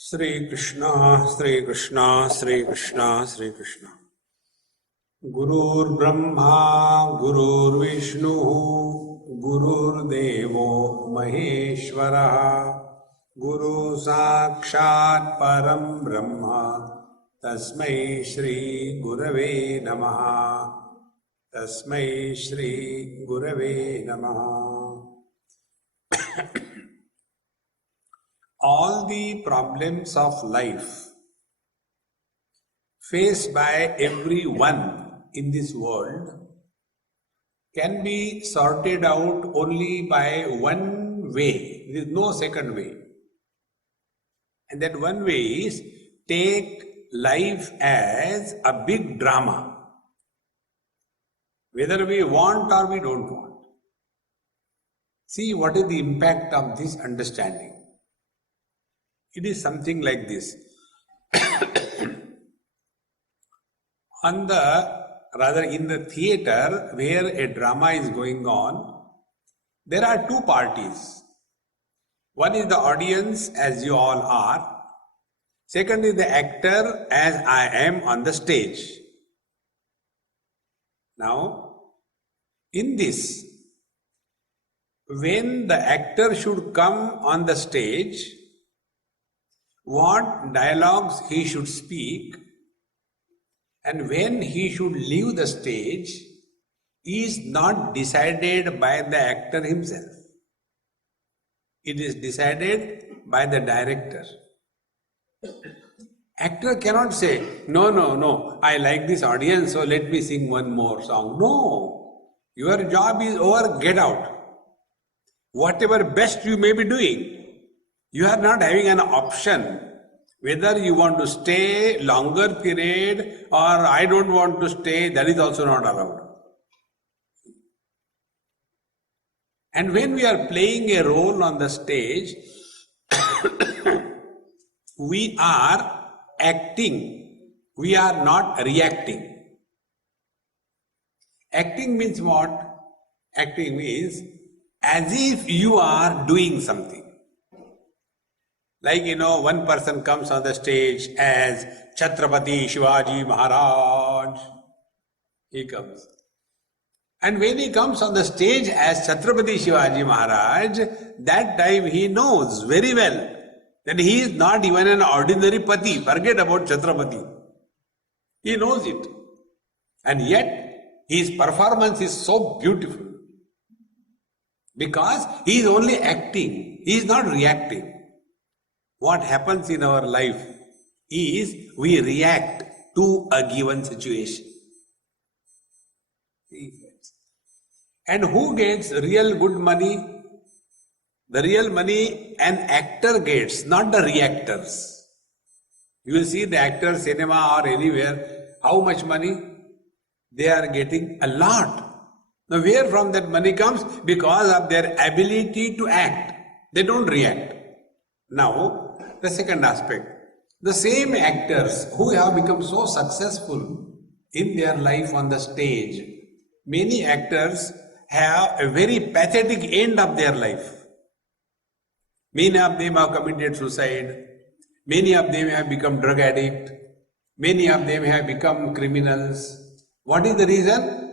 Sri Krishna, Sri Krishna, Sri Krishna, Sri Krishna. Gurur Brahma, Gurur Vishnu, Gurur Devo Maheshwara, Guru Sakshat Param Brahma, Tasmai Shri Gurave Namaha, Tasmai Shri Gurave Namaha. All the problems of life faced by everyone in this world can be sorted out only by one way. There is no second way. And that one way is take life as a big drama, whether we want or we don't want. See what is the impact of this understanding. It is something like this. In the theater where a drama is going on, there are two parties. One is the audience, as you all are. Second is the actor, as I am on the stage. Now, in this, when the actor should come on the stage, what dialogues he should speak, and when he should leave the stage is not decided by the actor himself. It is decided by the director. Actor cannot say, no, I like this audience, so let me sing one more song. No, your job is over, get out. Whatever best you may be doing, you are not having an option whether you want to stay longer period or I don't want to stay, that is also not allowed. And when we are playing a role on the stage, we are acting, we are not reacting. Acting means what? Acting means as if you are doing something. Like, one person comes on the stage as Chhatrapati Shivaji Maharaj. He comes. And when he comes on the stage as Chhatrapati Shivaji Maharaj, that time he knows very well that he is not even an ordinary pati. Forget about Chhatrapati. He knows it. And yet, his performance is so beautiful. Because he is only acting. He is not reacting. What happens in our life is we react to a given situation. And who gets real good money? The real money an actor gets, not the reactors. You will see the actors, cinema or anywhere, how much money? They are getting a lot. Now where from that money comes? Because of their ability to act. They don't react. Now, the second aspect, the same actors who have become so successful in their life on the stage, many actors have a very pathetic end of their life. Many of them have committed suicide, many of them have become drug addict, many of them have become criminals. What is the reason?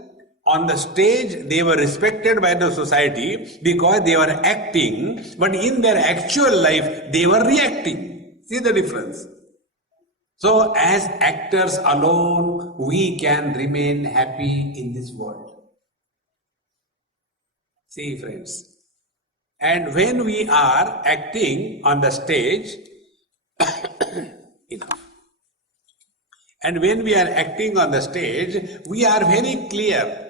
On the stage, they were respected by the society because they were acting, but in their actual life, they were reacting. See the difference? So, as actors alone, we can remain happy in this world. See, friends. And when we are acting on the stage, enough. And when we are acting on the stage, we are very clear.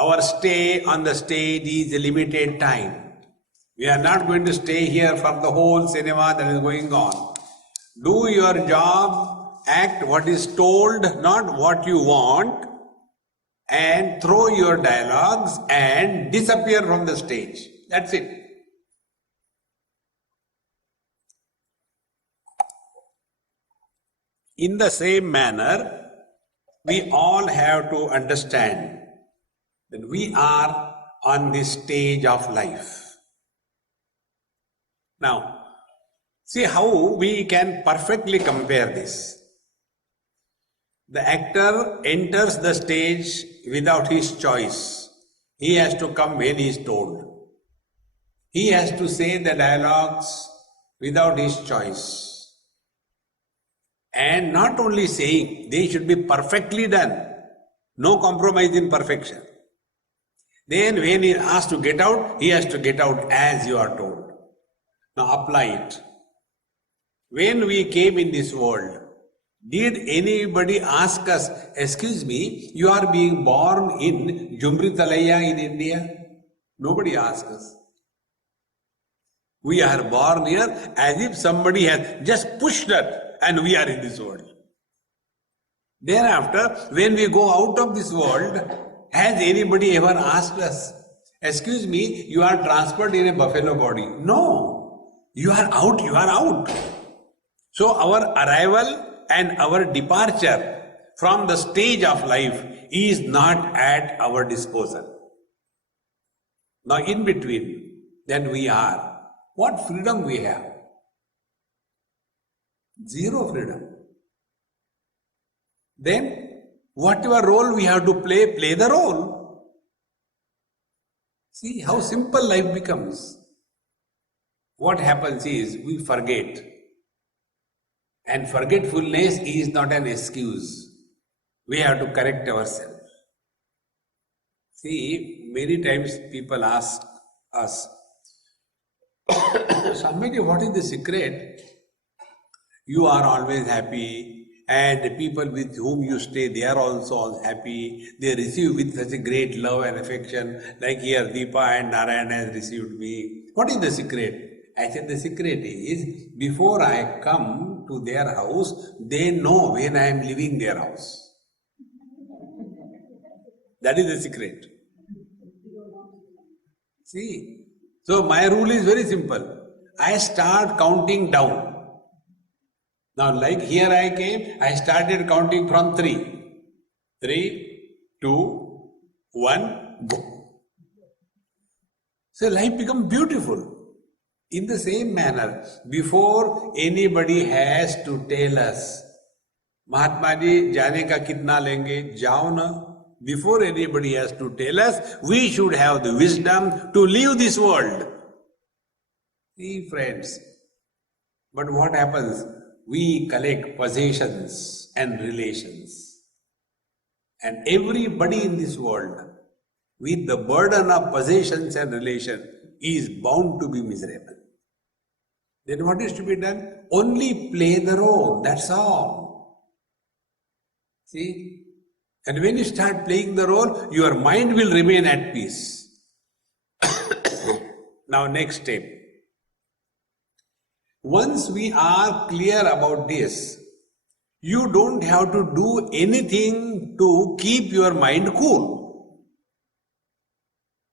Our stay on the stage is a limited time. We are not going to stay here for the whole cinema that is going on. Do your job, act what is told, not what you want, and throw your dialogues and disappear from the stage. That's it. In the same manner, we all have to understand that we are on this stage of life. Now, See how we can perfectly compare this. The actor enters the stage without his choice. He has to come when he is told. He has to say the dialogues without his choice. And not only saying, they should be perfectly done. No compromise in perfection. Then when he is asked to get out, he has to get out as you are told. Now apply it. When we came in this world, did anybody ask us, excuse me, you are being born in Jumritalaya in India? Nobody asked us. We are born here as if somebody has just pushed us and we are in this world. Thereafter, when we go out of this world, has anybody ever asked us, excuse me, you are transferred in a buffalo body? No. You are out, you are out. So our arrival and our departure from the stage of life is not at our disposal. Now in between, then we are. What freedom we have? Zero freedom. Then whatever role we have to play, play the role. See how simple life becomes. What happens is we forget. And forgetfulness is not an excuse. We have to correct ourselves. See, many times people ask us, Swamiji, what is the secret? You are always happy, and the people with whom you stay, they are also happy. They receive with such a great love and affection, like here Deepa and Narayan has received me. What is the secret? I said, the secret is, before I come to their house, they know when I am leaving their house. That is the secret. See, so my rule is very simple. I start counting down. Now, like here I came, I started counting from 3. 3, 2, 1, go. So life becomes beautiful. In the same manner, before anybody has to tell us, Mahatma ji, जाने का कितना लेंगे, जाओ ना. Before anybody has to tell us, we should have the wisdom to leave this world. See, friends, but what happens? We collect possessions and relations. And everybody in this world, with the burden of possessions and relation, is bound to be miserable. Then what is to be done? Only play the role, that's all. See? And when you start playing the role, your mind will remain at peace. Now next step. Once we are clear about this, you don't have to do anything to keep your mind cool.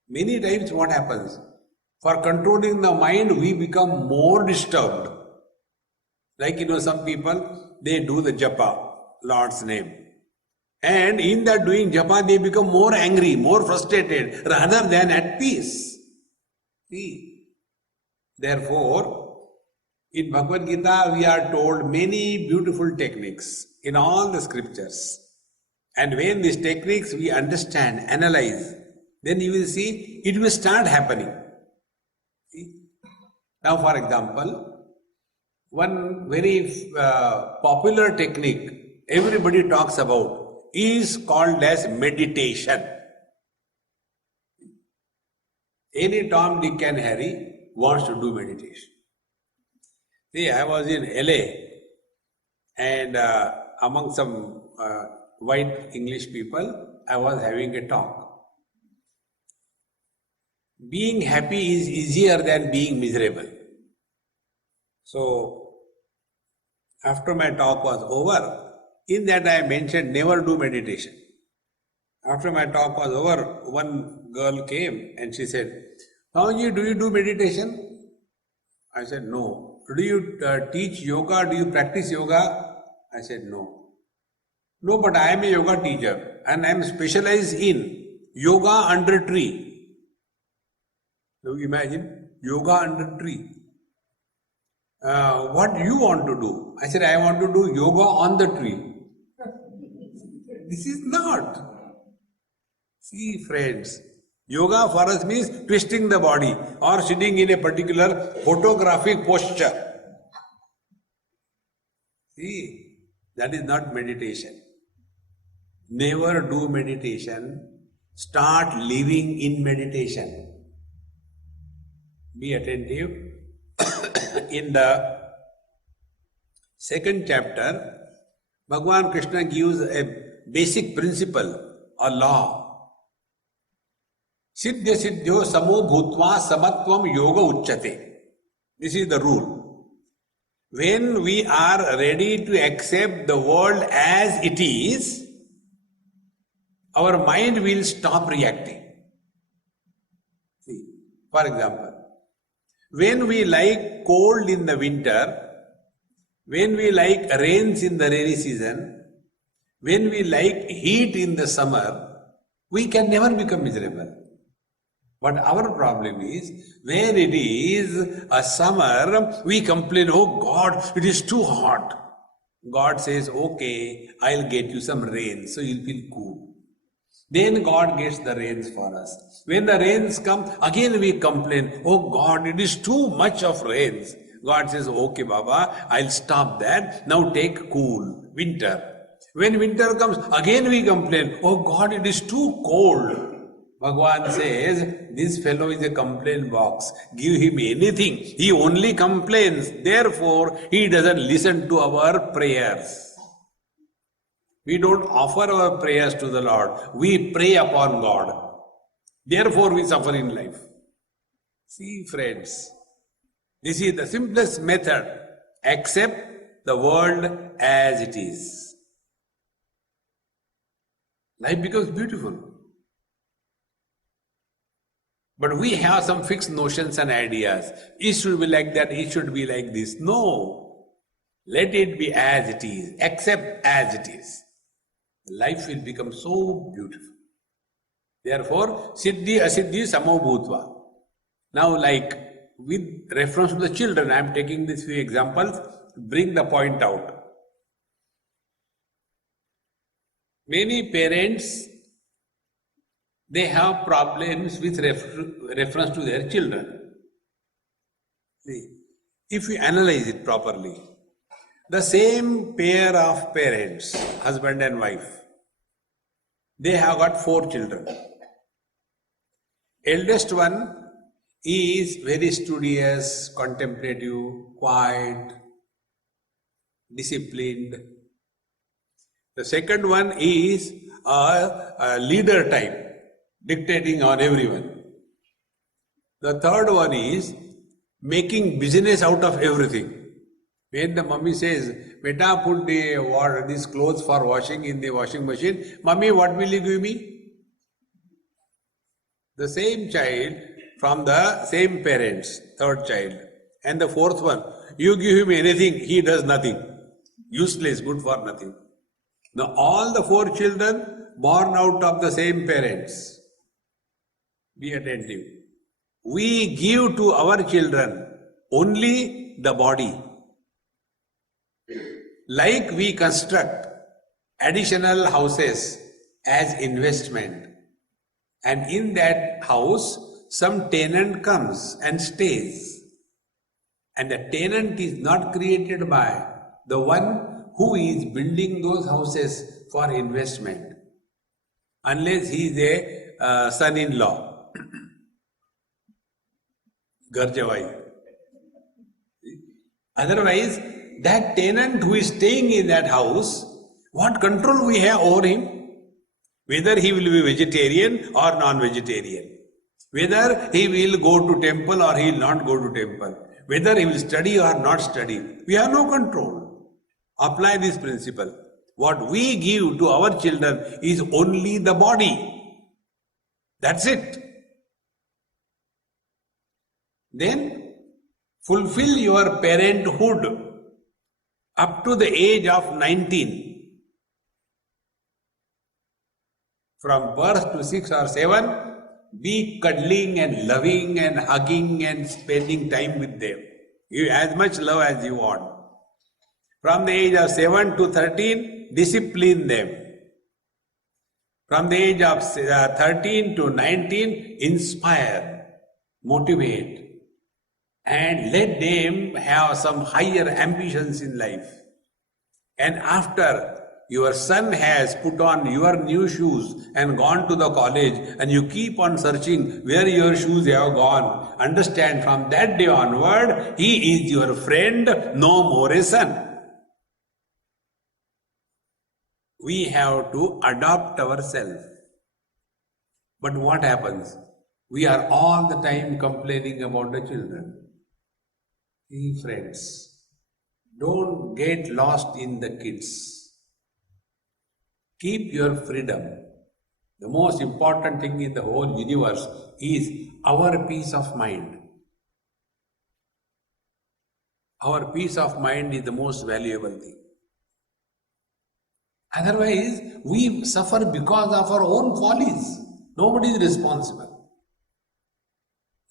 Many times what happens? For controlling the mind, we become more disturbed. Like, some people, they do the japa, Lord's name. And in that doing japa, they become more angry, more frustrated, rather than at peace. See? Therefore, in Bhagavad Gita, we are told many beautiful techniques in all the scriptures. And when these techniques we understand, analyze, then you will see it will start happening. Now, for example, one very popular technique everybody talks about is called as meditation. Any Tom, Dick and Harry wants to do meditation. See, I was in LA and among some white English people, I was having a talk. Being happy is easier than being miserable. So, after my talk was over, in that I mentioned never do meditation. After my talk was over, one girl came and she said, Swamiji, do you do meditation? I said, no. Do you teach yoga? Do you practice yoga? I said, no. No, but I am a yoga teacher and I am specialized in yoga under tree. So imagine, yoga under tree. what you want to do? I said, I want to do yoga on the tree. This is not. See, friends, yoga for us means twisting the body or sitting in a particular photographic posture. See, that is not meditation. Never do meditation. Start living in meditation. Be attentive. In the second chapter, Bhagavan Krishna gives a basic principle, a law. Siddhya siddhyo samo bhutva samatvam yoga uchyate. This is the rule. When we are ready to accept the world as it is, our mind will stop reacting. See, for example, when we like cold in the winter, when we like rains in the rainy season, when we like heat in the summer, we can never become miserable. But our problem is, when it is a summer, we complain, oh God, it is too hot. God says, okay, I'll get you some rain, so you'll feel cool. Then God gets the rains for us. When the rains come, again we complain, oh God, it is too much of rains. God says, okay Baba, I'll stop that. Now take cool, winter. When winter comes, again we complain, oh God, it is too cold. Bhagavan says, this fellow is a complaint box. Give him anything. He only complains. Therefore, he doesn't listen to our prayers. We don't offer our prayers to the Lord. We pray upon God. Therefore, we suffer in life. See, friends, this is the simplest method. Accept the world as it is. Life becomes beautiful. But we have some fixed notions and ideas. It should be like that, it should be like this. No. Let it be as it is. Accept as it is. Life will become so beautiful. Therefore, siddhi asiddhi samo bhutva. Now, like with reference to the children, I am taking these few examples, bring the point out. Many parents, they have problems with reference to their children. See, if we analyze it properly, the same pair of parents, husband and wife, they have got 4 children. Eldest one is very studious, contemplative, quiet, disciplined. The second one is a leader type, dictating on everyone. The third one is making business out of everything. When the mummy says, beta, put these clothes for washing in the washing machine, mummy, what will you give me? The same child from the same parents, third child. And the fourth one, you give him anything, he does nothing. Useless, good for nothing. Now all the 4 children born out of the same parents. Be attentive. We give to our children only the body. Like we construct additional houses as investment, and in that house some tenant comes and stays, and the tenant is not created by the one who is building those houses for investment, unless he is a son-in-law, Garjawai. Otherwise, that tenant who is staying in that house, what control we have over him? Whether he will be vegetarian or non-vegetarian. Whether he will go to temple or he will not go to temple. Whether he will study or not study. We have no control. Apply this principle. What we give to our children is only the body. That's it. Then fulfill your parenthood up to the age of 19. From birth to 6 or 7, be cuddling and loving and hugging and spending time with them. You as much love as you want. From the age of 7 to 13, discipline them. From the age of 13 to 19, inspire, motivate, and let them have some higher ambitions in life. And after your son has put on your new shoes and gone to the college, and you keep on searching where your shoes have gone, understand from that day onward, he is your friend, no more a son. We have to adopt ourselves. But what happens? We are all the time complaining about the children. Hey friends, don't get lost in the kids. Keep your freedom. The most important thing in the whole universe is our peace of mind. Our peace of mind is the most valuable thing. Otherwise, we suffer because of our own follies. Nobody is responsible.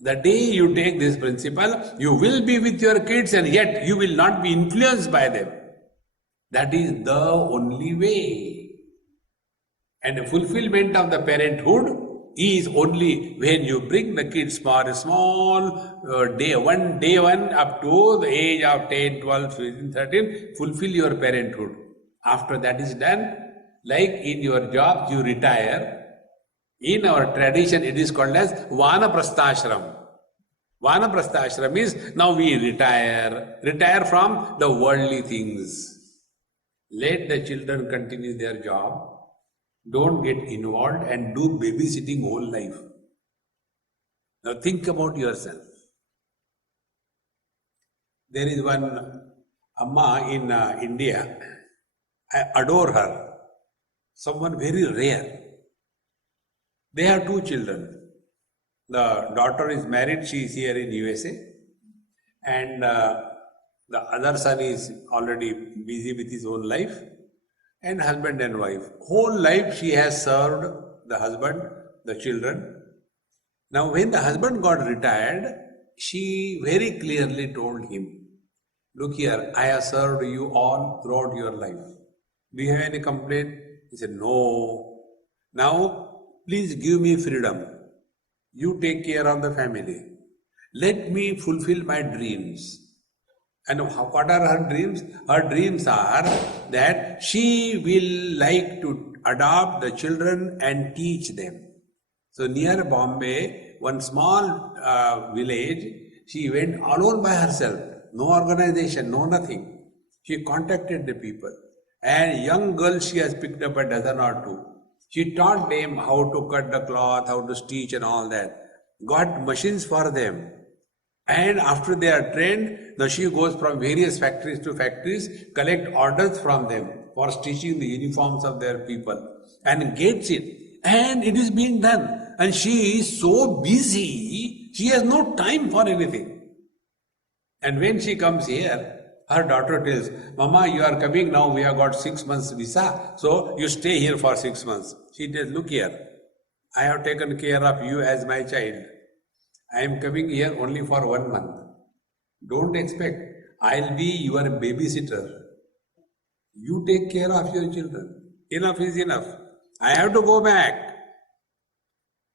The day you take this principle, you will be with your kids and yet you will not be influenced by them. That is the only way. And the fulfillment of the parenthood is only when you bring the kids for a small day one up to the age of 10, 12, 15, 13, fulfill your parenthood. After that is done, like in your job, you retire. In our tradition, it is called as Vanaprasthashram. Vanaprasthashram is now we retire from the worldly things. Let the children continue their job. Don't get involved and do babysitting whole life. Now think about yourself. There is one Amma in India. I adore her. Someone very rare. They have two children. The daughter is married, she is here in USA. And the other son is already busy with his own life. And husband and wife. Whole life she has served the husband, the children. Now when the husband got retired, she very clearly told him, look here, I have served you all throughout your life. Do you have any complaint? He said, no. Now, please give me freedom. You take care of the family. Let me fulfill my dreams. And what are her dreams? Her dreams are that she will like to adopt the children and teach them. So near Bombay, one small village, she went alone by herself. No organization, no nothing. She contacted the people. And young girls she has picked up a dozen or two. She taught them how to cut the cloth, how to stitch and all that. Got machines for them. And after they are trained, now she goes from various factories to factories, collect orders from them for stitching the uniforms of their people and gets it. And it is being done. And she is so busy, she has no time for anything. And when she comes here, her daughter tells, Mama, you are coming now, we have got 6 months visa, so you stay here for 6 months. She tells, look here, I have taken care of you as my child. I am coming here only for 1 month. Don't expect, I'll be your babysitter. You take care of your children. Enough is enough. I have to go back.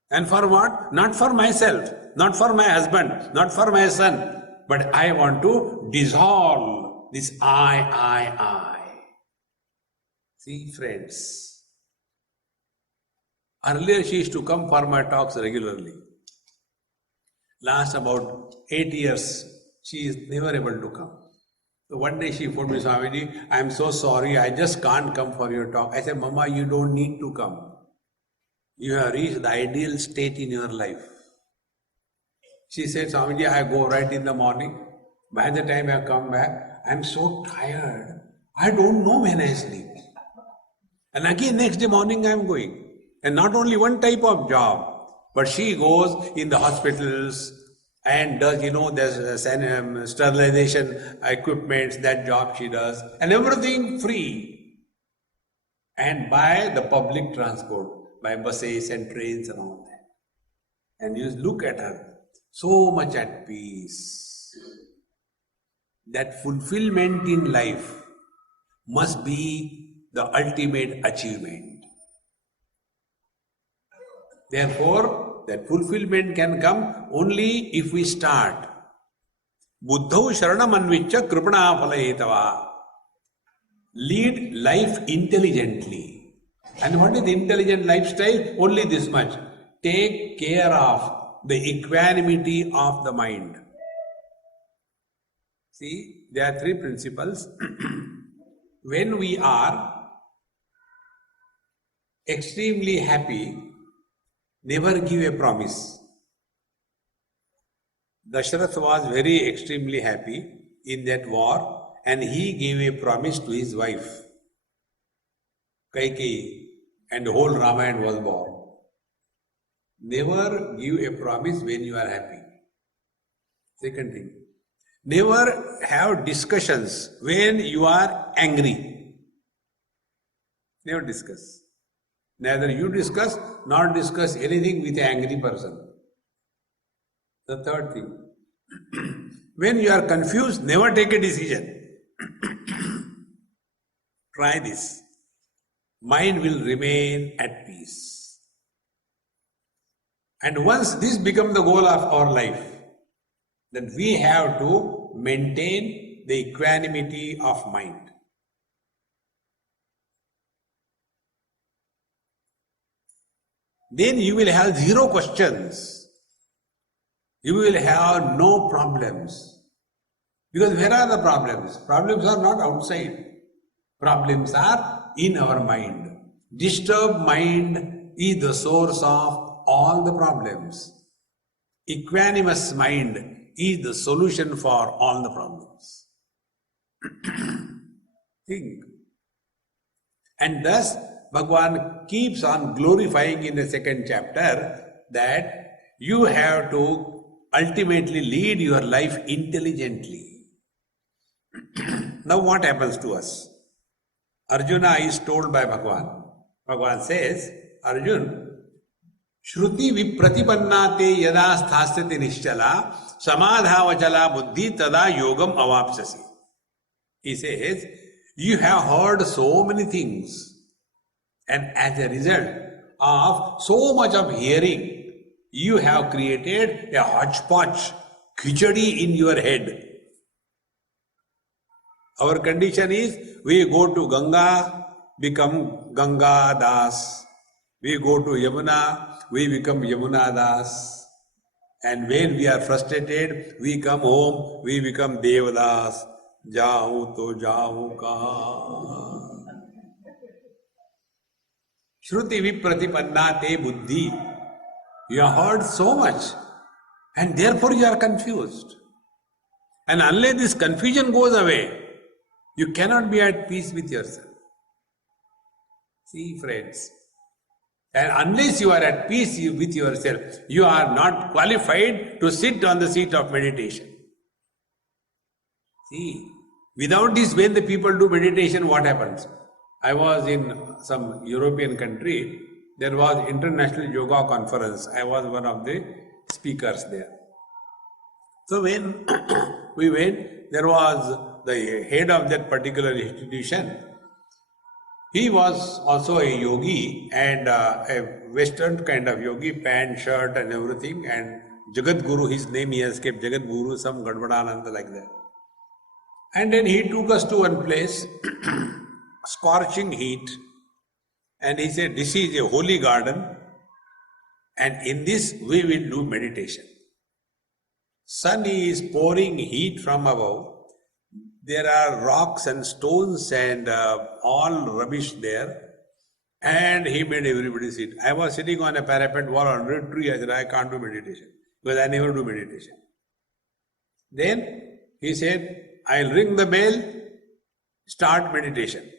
And for what? Not for myself, not for my husband, not for my son. But I want to dissolve this I. See, friends. Earlier she used to come for my talks regularly. Last about 8 years, she is never able to come. So one day she phoned me, Swamiji, I am so sorry, I just can't come for your talk. I said, Mama, you don't need to come. You have reached the ideal state in your life. She said, Swamiji, I go right in the morning. By the time I come back, I am so tired. I don't know when I sleep. And again next day morning I am going. And not only one type of job, but she goes in the hospitals and does, there's sterilization equipment, that job she does, and everything free. And by the public transport, by buses and trains and all that. And you look at her, so much at peace. that fulfillment in life must be the ultimate achievement. Therefore, that fulfillment can come only if we start. Buddhau sharanam anvicha kripana phalayetava. Lead life intelligently. And what is intelligent lifestyle? Only this much. Take care of the equanimity of the mind. See, there are three principles. When we are extremely happy, never give a promise. Dasharath was very extremely happy in that war, and he gave a promise to his wife, Kaikeyi, and the whole Ramayana was born. Never give a promise when you are happy. Second thing, never have discussions when you are angry. Never discuss. Neither you discuss nor discuss anything with an angry person. The third thing, when you are confused, never take a decision. Try this. Mind will remain at peace. And once this becomes the goal of our life, then we have to maintain the equanimity of mind. Then you will have zero questions. You will have no problems. Because where are the problems? Problems are not outside. Problems are in our mind. Disturbed mind is the source of all the problems. Equanimous mind is the solution for all the problems. Think. And thus, Bhagavan keeps on glorifying in the second chapter that you have to ultimately lead your life intelligently. Now what happens to us? Arjuna is told by Bhagavan. Bhagavan says, Arjun, Shruti vipratipanna te yada sthasyati nischala samadhavachala buddhi tada yogam avapsasi. He says, you have heard so many things, and as a result of so much of hearing, you have created a hodgepodge, khichdi in your head. Our condition is, we go to Ganga, become Ganga Das. We go to Yamuna, we become Yamuna Das. And when we are frustrated, we come home, we become Devadas. Jahu to jahu ka. Shruti vipratipanna te buddhi. You have heard so much, and therefore you are confused. And unless this confusion goes away, you cannot be at peace with yourself. See, friends, and unless you are at peace with yourself, you are not qualified to sit on the seat of meditation. See, without this, when the people do meditation, what happens? I was in some European country. There was International Yoga Conference. I was one of the speakers there. So when we went, there was the head of that particular institution. He was also a yogi and a Western kind of yogi, pant, shirt and everything. And Jagat Guru, his name he has kept, Jagat Guru, some Gadvadananda like that. And then he took us to one place, scorching heat. And he said, this is a holy garden, and in this we will do meditation. Sun is pouring heat from above. There are rocks and stones and all rubbish there. And he made everybody sit. I was sitting on a parapet wall under a tree. I said, I can't do meditation, because I never do meditation. Then he said, I'll ring the bell, start meditation.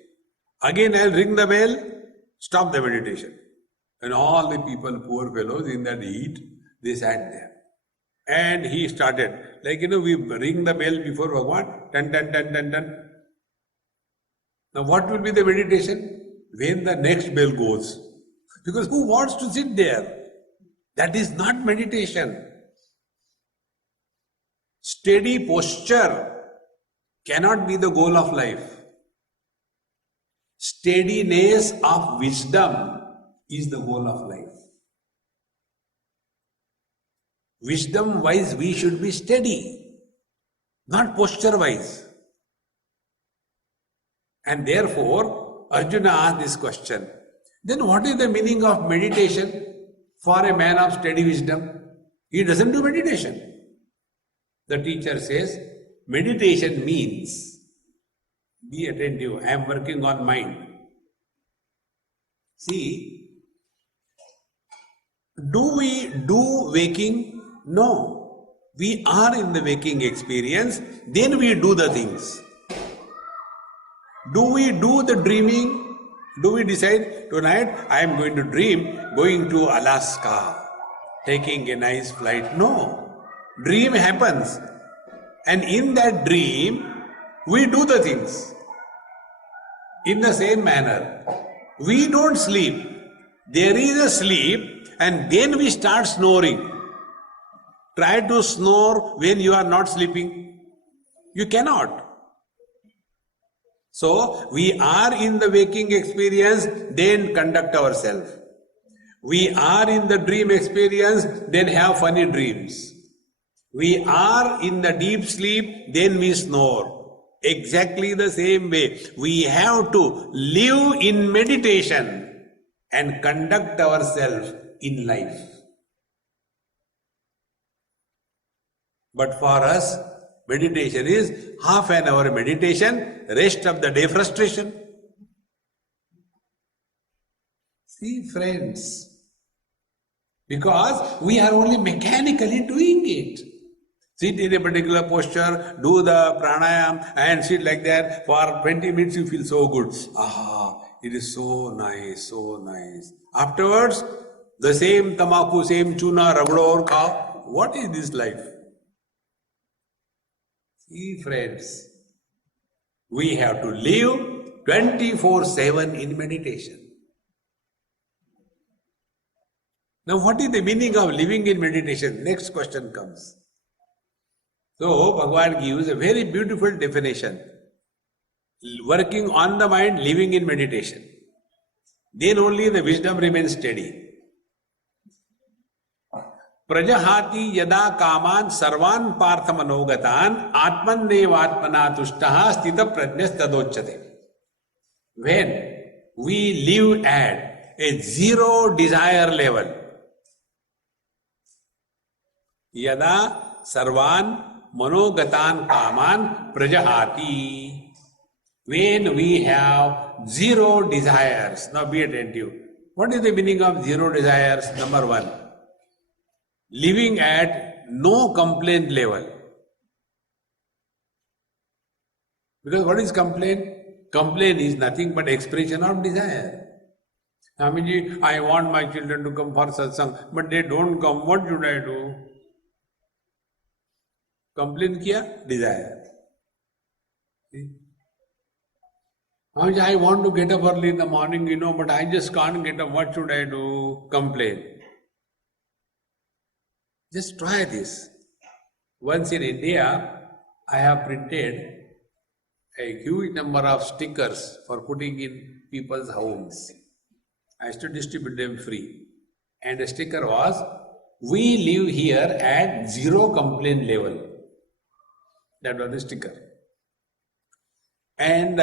Again I'll ring the bell, stop the meditation. And all the people, poor fellows in that heat, they sat there. And he started, like, we ring the bell before Bhagavan, tan, tan, tan, tan, tan. Now what will be the meditation? When the next bell goes. Because who wants to sit there? That is not meditation. Steady posture cannot be the goal of life. Steadiness of wisdom is the goal of life. Wisdom wise, we should be steady, not posture wise. And therefore, Arjuna asked this question. Then what is the meaning of meditation for a man of steady wisdom? He doesn't do meditation. The teacher says, meditation means, be attentive, I am working on mind. See, do we do waking? No. We are in the waking experience, then we do the things. Do we do the dreaming? Do we decide, tonight I am going to dream going to Alaska, taking a nice flight? No. Dream happens. And in that dream, we do the things. In the same manner, we don't sleep. There is a sleep and then we start snoring. Try to snore when you are not sleeping. You cannot. So, we are in the waking experience, then conduct ourselves. We are in the dream experience, then have funny dreams. We are in the deep sleep, then we snore. Exactly the same way. We have to live in meditation and conduct ourselves in life. But for us, meditation is half an hour meditation, rest of the day frustration. See, friends, because we are only mechanically doing it. Sit in a particular posture, do the pranayam and sit like that. For 20 minutes you feel so good. It is so nice, so nice. Afterwards, the same tamaku, same chuna, rabdo or khao. What is this life? See, friends, we have to live 24/7 in meditation. Now, what is the meaning of living in meditation? Next question comes. So, Bhagavan gives a very beautiful definition. Working on the mind, living in meditation. Then only the wisdom remains steady. Prajahati yada kaman sarvan partha manogatan atmandevatmana tushtaha stita prajnas tadocchate. When we live at a zero desire level, yada sarvan manogatan kaman prajahati. When we have zero desires. Now be attentive. What is the meaning of zero desires? Number one, living at no complaint level. Because what is complaint? Complaint is nothing but expression of desire. Swamiji, I want my children to come for satsang, but they don't come. What should I do? Complaint kiya? Desire. See? I want to get up early in the morning, but I just can't get up. What should I do? Complain. Just try this. Once in India, I have printed a huge number of stickers for putting in people's homes. I used to distribute them free. And the sticker was, we live here at zero complaint level. That was the sticker. And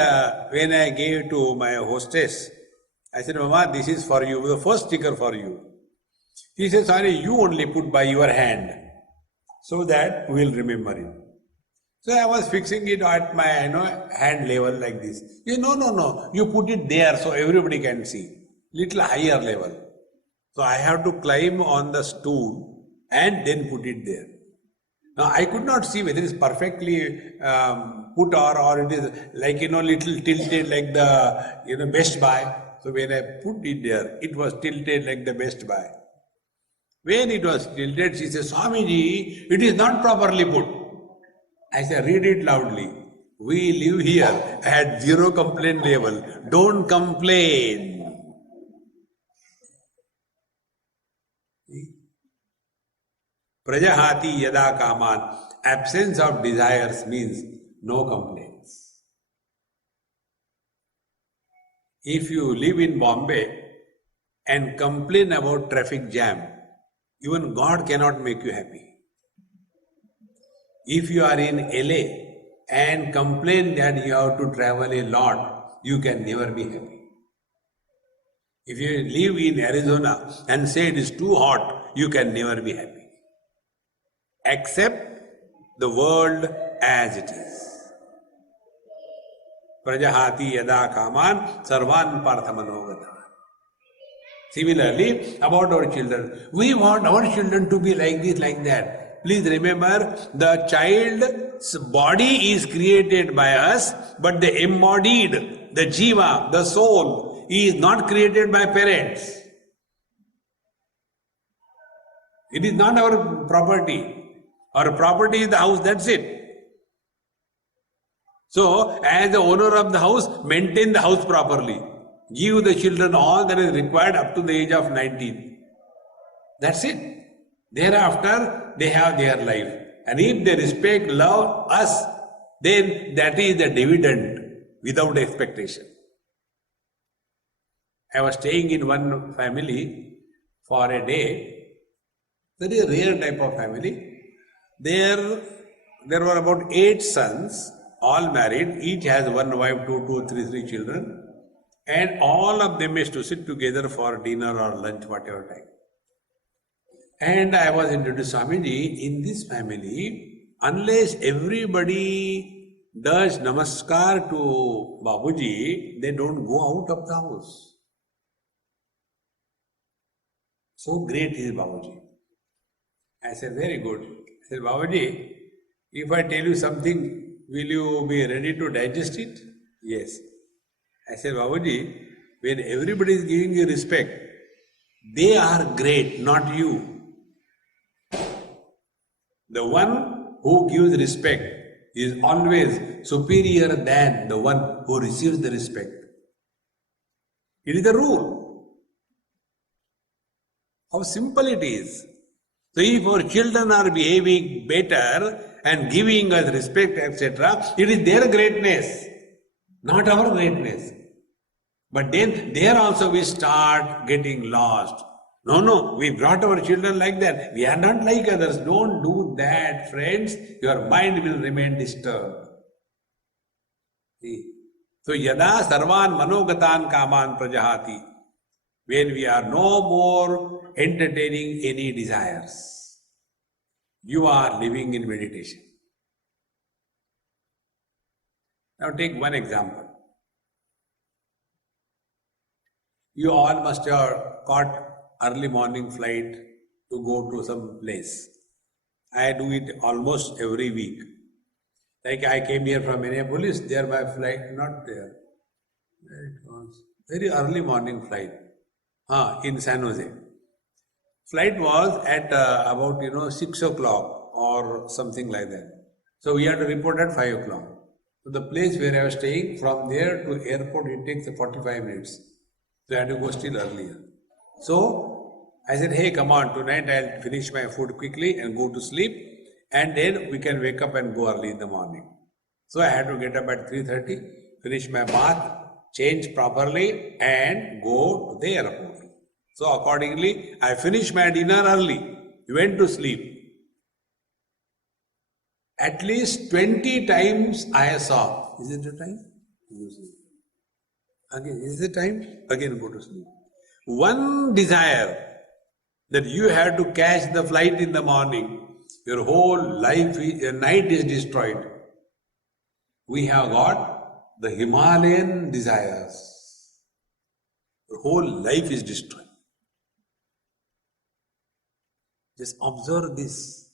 when I gave to my hostess, I said, Mama, this is for you, the first sticker for you. He said, sorry, you only put by your hand, so that we will remember it. So I was fixing it at my hand level like this. He said, no, you put it there so everybody can see, little higher level. So I have to climb on the stool and then put it there. Now I could not see whether it is perfectly put or it is like little tilted like the Best Buy. So when I put it there, it was tilted like the Best Buy. When it was tilted, she said, Swamiji, it is not properly put. I said, read it loudly. We live here at zero complaint level. Don't complain. Prajahati yada kaman. Absence of desires means no complaints. If you live in Bombay and complain about traffic jam, even God cannot make you happy. If you are in LA and complain that you have to travel a lot, you can never be happy. If you live in Arizona and say it is too hot, you can never be happy. Accept the world as it is. Prajahati yada kaman sarvan parthamanogata. Similarly, about our children, we want our children to be like this, like that. Please remember, the child's body is created by us, but the embodied, the jiva, the soul, is not created by parents. It is not our property. Our property is the house, that's it. So, as the owner of the house, maintain the house properly. Give the children all that is required up to the age of 19. That's it. Thereafter, they have their life. And if they respect, love us, then that is the dividend without expectation. I was staying in one family for a day, very rare type of family. There were about 8 sons, all married, each has one wife, two, three children, and all of them used to sit together for dinner or lunch, whatever time. And I was introduced to Swamiji, in this family, unless everybody does namaskar to Babuji, they don't go out of the house. So great is Babuji. I said, very good. I said, Babuji, if I tell you something, will you be ready to digest it? Yes. I said, Babuji, when everybody is giving you respect, they are great, not you. The one who gives respect is always superior than the one who receives the respect. It is the rule. How simple it is. So if our children are behaving better and giving us respect, etc., it is their greatness, not our greatness. But then there also we start getting lost. No, we brought our children like that. We are not like others. Don't do that, friends. Your mind will remain disturbed. See? So yada sarvan manogatan kaman prajahati. When we are no more entertaining any desires, you are living in meditation. Now take one example. You all must have caught early morning flight to go to some place. I do it almost every week. Like I came here from Minneapolis, there my flight, not there. It was very early morning flight. In San Jose. Flight was at about 6 o'clock or something like that. So we had to report at 5 o'clock. So the place where I was staying, from there to airport, it takes 45 minutes. So I had to go still earlier. So I said, hey, come on, tonight I'll finish my food quickly and go to sleep, and then we can wake up and go early in the morning. So I had to get up at 3:30, finish my bath, change properly, and go to the airport. So accordingly, I finished my dinner early, went to sleep. At least 20 times I saw. Is it the time? Again, is it the time? Again go to sleep. One desire that you have to catch the flight in the morning, your whole life, your night is destroyed. We have got the Himalayan desires. Your whole life is destroyed. Just observe this.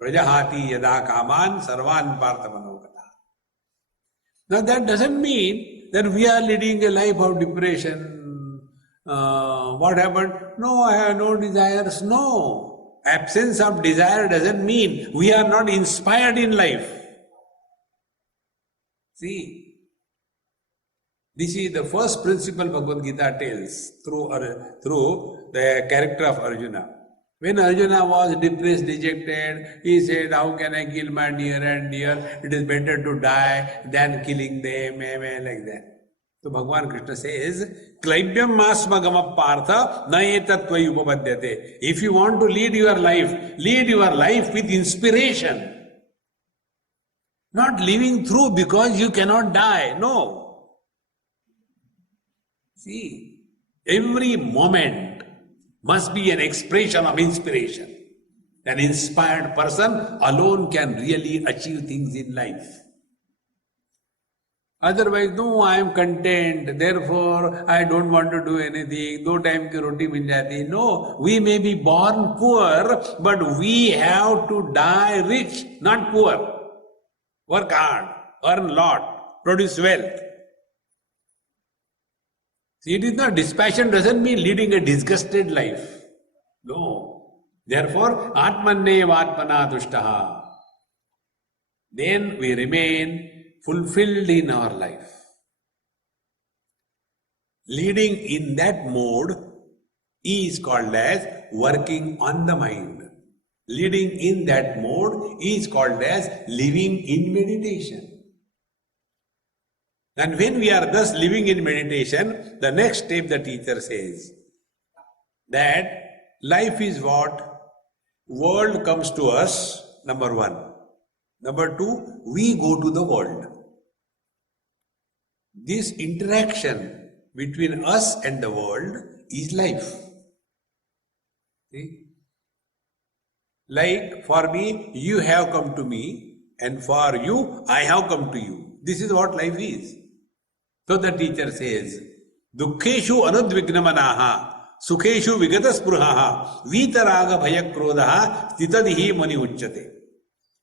Prajahati yada kaman sarvan parthamanogata. Now that doesn't mean that we are leading a life of depression. What happened? No, I have no desires. No. Absence of desire doesn't mean we are not inspired in life. See, this is the first principle Bhagavad Gita tells through the character of Arjuna. When Arjuna was depressed, dejected, he said, how can I kill my near and dear? It is better to die than killing them, like that. So Bhagavan Krishna says, Klaibyam masmagama partha na etatvai upapadyate. If you want to lead your life with inspiration. Not living through because you cannot die. No. See, every moment must be an expression of inspiration. An inspired person alone can really achieve things in life. Otherwise, no, I am content, therefore I don't want to do anything, do time ki roti min jati. No, we may be born poor, but we have to die rich, not poor. Work hard, earn lot, produce wealth. See, it is not, dispassion doesn't mean leading a disgusted life. No. Therefore, Atmannev Atmana Tushtaha. Then we remain fulfilled in our life. Leading in that mode is called as working on the mind. Leading in that mode is called as living in meditation. And when we are thus living in meditation, the next step the teacher says that life is what? World comes to us, number one. Number two, we go to the world. This interaction between us and the world is life. See? Like for me, you have come to me, and for you, I have come to you. This is what life is. So the teacher says, Dukkheshu anudvignamanaha, Sukheshu vigataspruhaha, Vitaraga bhayakrodaha, Stitadihi mani uchyate.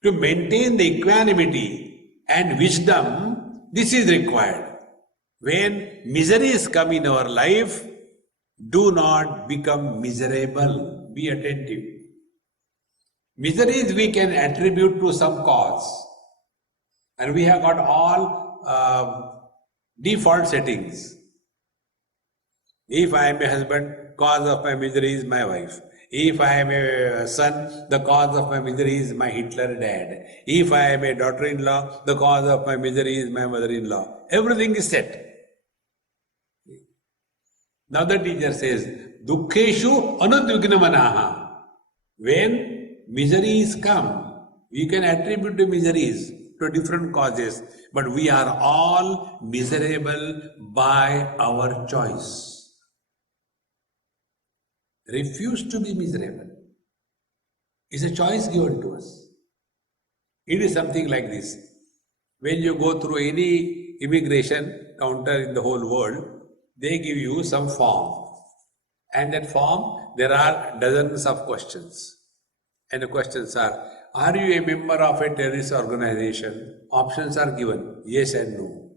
To maintain the equanimity and wisdom, this is required. When miseries come in our life, do not become miserable. Be attentive. Miseries we can attribute to some cause. And we have got all default settings. If I am a husband, cause of my misery is my wife. If I am a son, the cause of my misery is my Hitler dad. If I am a daughter-in-law, the cause of my misery is my mother-in-law. Everything is set. Now the teacher says, Dukkheshu anudvignamanaha. When miseries come, we can attribute the miseries to different causes, but we are all miserable by our choice. Refuse to be miserable. It's a choice given to us. It is something like this. When you go through any immigration counter in the whole world, they give you some form. And that form, there are dozens of questions. And the questions are you a member of a terrorist organization? Options are given, yes and no.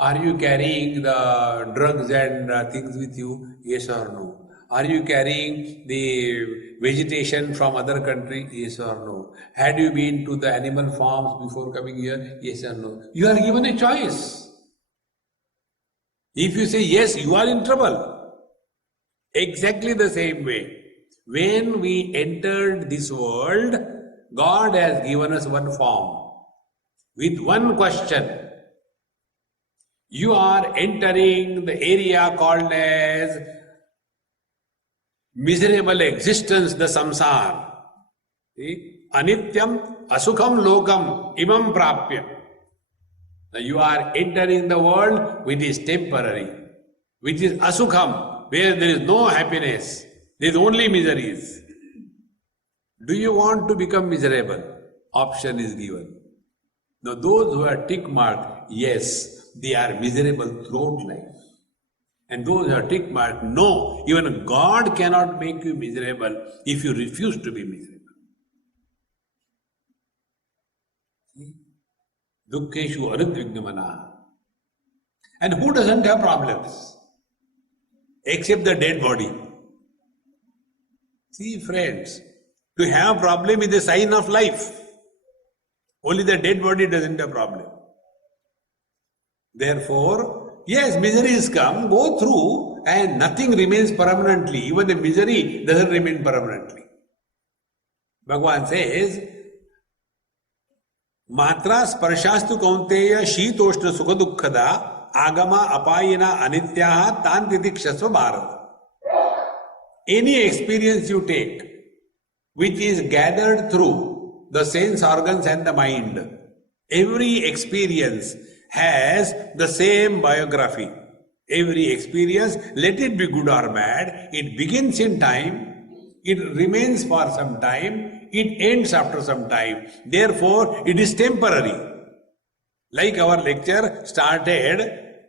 Are you carrying the drugs and things with you? Yes or no. Are you carrying the vegetation from other country? Yes or no. Had you been to the animal farms before coming here? Yes or no. You are given a choice. If you say yes, you are in trouble. Exactly the same way. When we entered this world, God has given us one form with one question. You are entering the area called as miserable existence, the samsara. Anityam asukham lokam imam prapya. Now you are entering the world which is temporary, which is asukham, where there is no happiness, there is only miseries. Do you want to become miserable? Option is given. Now those who are tick marked, yes, they are miserable throughout life. And those who are tick marked, no, even God cannot make you miserable if you refuse to be miserable. Dukkheshu anudvignamana. And who doesn't have problems? Except the dead body. See friends, to have problem is a sign of life. Only the dead body doesn't have problem. Therefore, yes, miseries come, go through, and nothing remains permanently. Even the misery doesn't remain permanently. Bhagavan says, Matra sparshastu kaunteya shitoshna sukha dukkhada agama apayina anityaha tan titikshasva bharata. Any experience you take, which is gathered through the sense organs and the mind, every experience has the same biography. Every experience, let it be good or bad, it begins in time, it remains for some time, it ends after some time. Therefore, it is temporary. Like our lecture started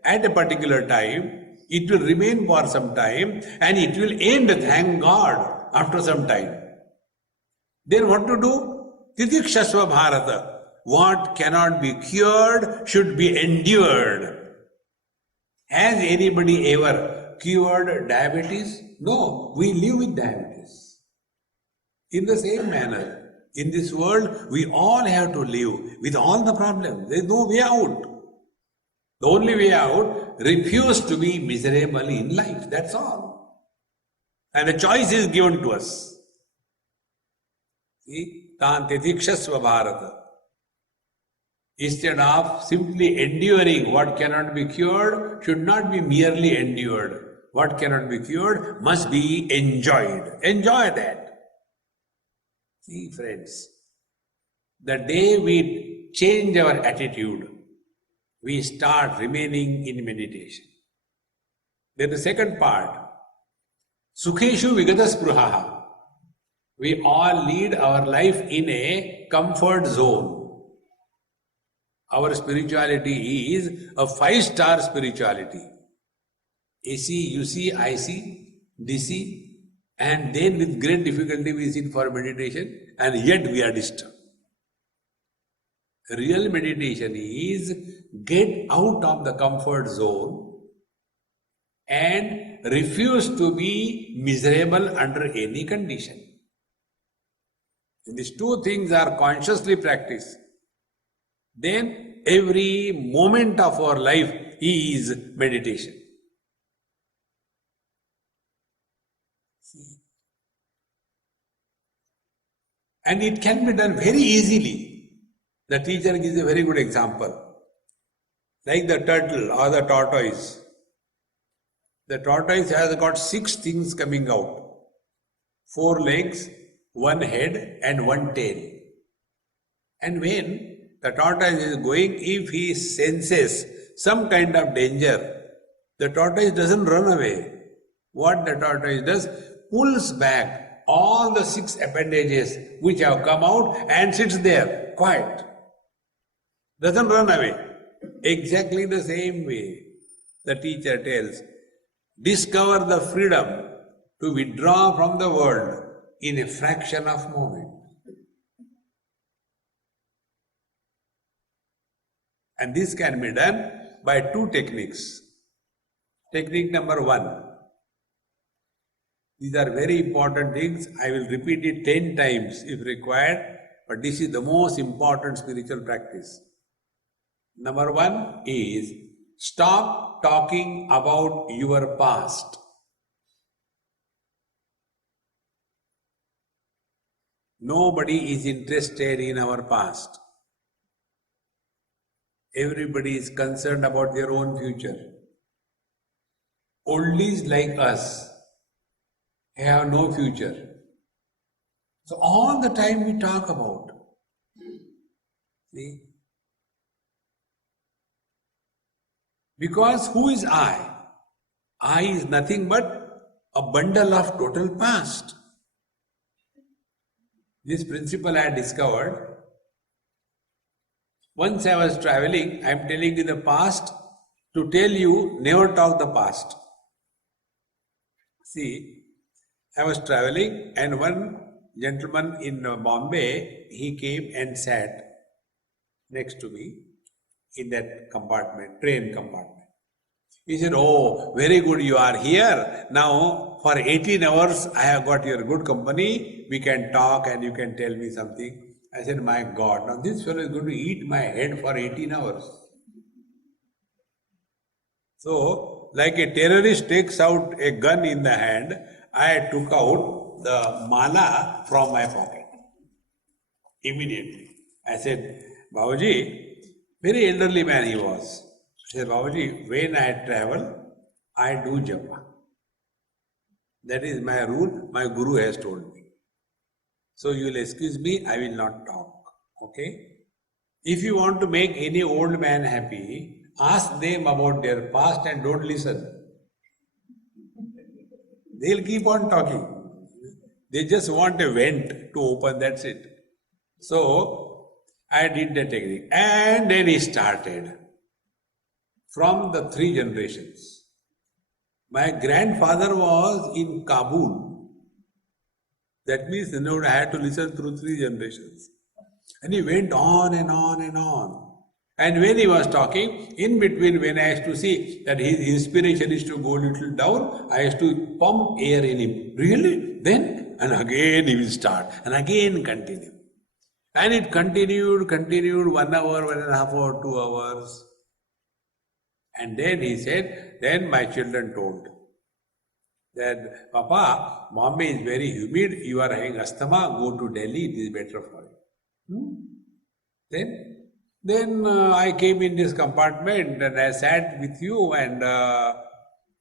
at a particular time, it will remain for some time and it will end, thank God, after some time. Then what to do? Titikshasva Bharata. What cannot be cured should be endured. Has anybody ever cured diabetes? No, we live with diabetes. In the same manner, in this world, we all have to live with all the problems. There is no way out. The only way out, refuse to be miserable in life, that's all. And the choice is given to us. See, Tan Titikshasva Bharata. Instead of simply enduring what cannot be cured, should not be merely endured. What cannot be cured must be enjoyed. Enjoy that. See, friends, the day we change our attitude, we start remaining in meditation. Then the second part, Sukheshu Vigata Spruhaha. We all lead our life in a comfort zone. Our spirituality is a 5-star spirituality. AC, UC, IC, DC, and then with great difficulty we sit for meditation and yet we are disturbed. Real meditation is get out of the comfort zone and refuse to be miserable under any condition. If these two things are consciously practiced, then every moment of our life is meditation. And it can be done very easily. The teacher gives a very good example. Like the turtle or the tortoise. The tortoise has got 6 things coming out. 4 legs, 1 head and 1 tail. And when the tortoise is going, if he senses some kind of danger, the tortoise doesn't run away. What the tortoise does, pulls back all the 6 appendages which have come out and sits there, quiet. Doesn't run away. Exactly the same way, the teacher tells, discover the freedom to withdraw from the world in a fraction of moment. And this can be done by 2 techniques. Technique number 1. These are very important things. I will repeat it 10 times if required, but this is the most important spiritual practice. Number 1 is stop talking about your past. Nobody is interested in our past. Everybody is concerned about their own future. Oldies like us have no future. So all the time we talk about. See? Because who is I? I is nothing but a bundle of total past. This principle I discovered. Once I was traveling, I am telling you the past to tell you never talk the past. See, I was traveling and one gentleman in Bombay, he came and sat next to me in that compartment, train compartment. He said, oh, very good you are here. Now for 18 hours I have got your good company. We can talk and you can tell me something. I said, my God, now this fellow is going to eat my head for 18 hours. So, like a terrorist takes out a gun in the hand, I took out the mala from my pocket. Immediately. I said, Babaji, very elderly man he was. I said, Babaji, when I travel, I do japa. That is my rule, my guru has told me. So you will excuse me, I will not talk. Okay? If you want to make any old man happy, ask them about their past and don't listen. They'll keep on talking. They just want a vent to open, that's it. So I did the technique. And then he started. From the 3 generations. My grandfather was in Kabul. That means I had to listen through 3 generations. And he went on and on and on. And when he was talking, in between, when I used to see that his inspiration is to go a little down, I used to pump air in him. Really? Then? And again he will start. And again continue. And it continued 1 hour, 1.5 hours, 2 hours. And then he said, then my children told that, Papa, Bombay is very humid, you are having asthma, go to Delhi, it is better for you. Then I came in this compartment and I sat with you and